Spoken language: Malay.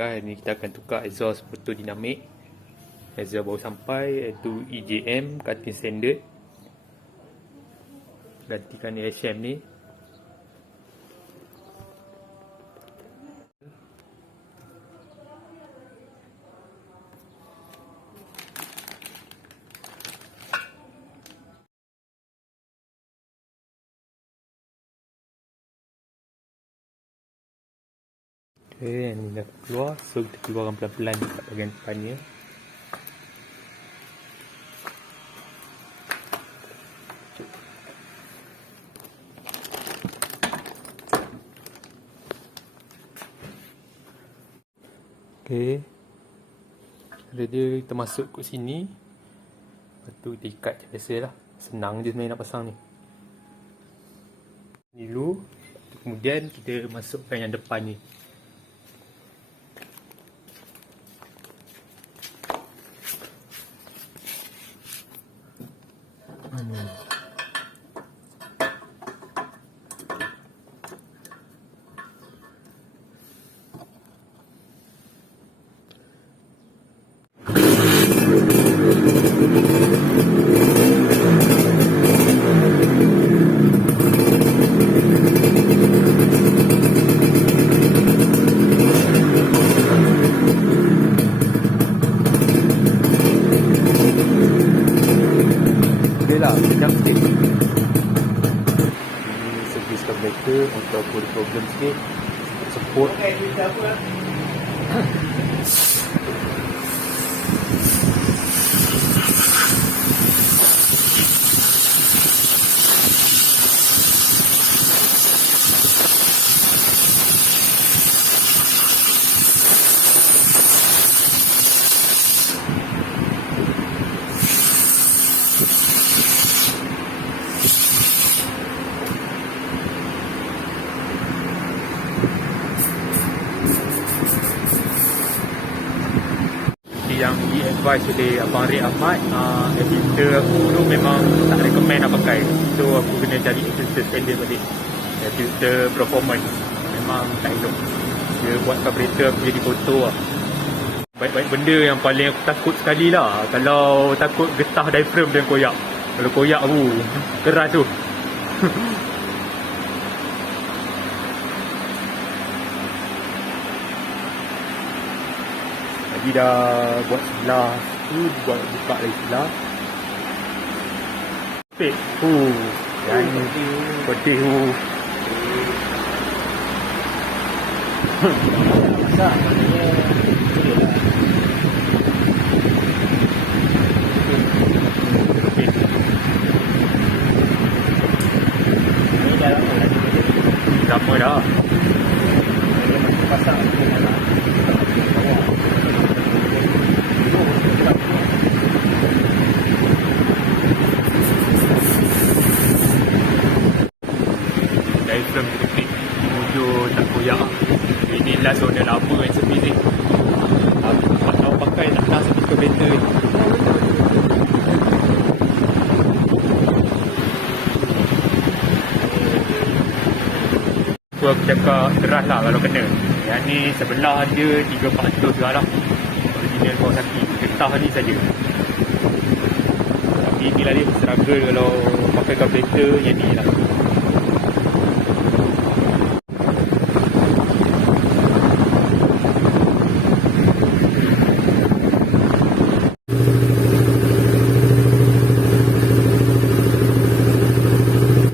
Guys, ni kita akan tukar ekzos motor dinamik. Ekzos baru sampai, iaitu EJM cutting standard. Gantikan ASM ni. Okay, yang ni dah keluar. So kita keluarkan pelan-pelan dekat bahagian depannya. Okay, kalau dia kita masuk kat sini, lepas tu kita ikat je biasa lah. Senang je sebenarnya nak pasang ni. Ni dulu, kemudian kita masukkan yang depan ni. Lah, sekejap sikit. Ini servis carburetor untuk full problem sikit. Support. Yang di-advise oleh Abang Rik Ahmad, filter aku tu memang tak recommend nak pakai. So aku kena cari filter standard balik. Filter performance memang tak elok. Dia buat carburetor aku jadi kotor lah. Baik-baik benda yang paling aku takut sekali lah, kalau takut getah diaphragm dan koyak. Kalau koyak aku keras tu. Tadi dah buat sebelah tu, buat buka lagi sebelah. Pek. Yang putih tu. Masak. Ini dah lama dah. Lama dah. Pasang tu mana? Diaphragm kritik wujud tak koyak. Ini last order lama yang servis ni. Aku 4 tahun pakai tak pernah servis carburetor ni. So aku cakap keras lah kalau kena. Yang ni sebelah dia 3-400 juga lah. Original Kawasaki. Getah ni saja. Tapi inilah dia struggle kalau pakai carburetor yang ni lah.